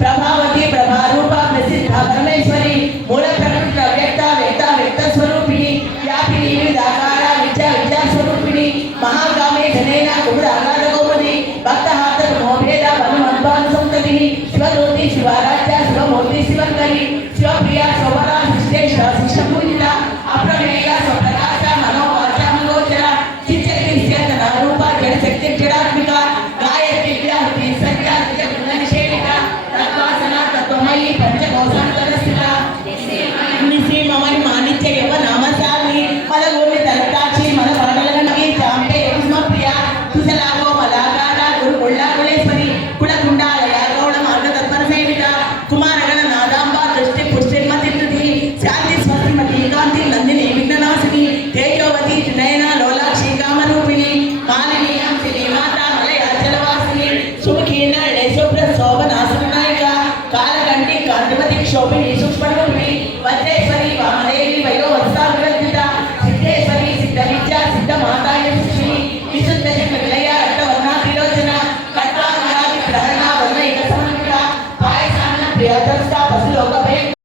ప్రభావతి ప్రభారూప ప్రసిద్ధ పరమేశ్వరి మూల ప్రకృతి వ్యక్త వ్యక్త వ్యక్త స్వరూపిణి వ్యాపిని వివిధాకార విద్యా విద్యా స్వరూపిణి మహాగామి జనైన కుముద ఆగాధ కౌముది భక్తహాత మోభేద వనుమద్వాన్ సంతతి శివజ్యోతి శివారాధ్య శివమూర్తి శివంకరి శివప్రియ శోభన విశ్లేష శిష్టపూజిత అప్రమేయ స్వప్రకాశ మనోవాచ మనోచర చిచ్చక్తి చేతన రూప జడశక్తి జడాత్మిక గాయత్రి విరాహి సంఖ్యా నిషేధిక తత్వాసన తత్వమయీ పంచకోశాంతరస్థిత నిశ్రీమమని మానిత్య యవ నామసామి మలగోని తలతాచి మన పరమలగనకి చాంపే యజ్మప్రియ కుశలాగో మలాకార గురు కొల్లాకులేశ్వరి కులకుండాలయ గౌడ మార్గ తత్పర సేవిత కుమారగణ నాదాంబ దృష్టి పుష్టిర్మతి తుది శాంతి స్వస్తిమతి కాంతి నందిని విఘ్ననాశిని తేజోవతి నయన లోలాక్షి కామరూపిణి మాలిని హంసిని మాత మలయ జలవాసిని సుముఖీన శుభ్ర శోభనాశనాయిక కాలకంఠి కాంతిమతి క్షోభిని సూక్ష్మరూపిణి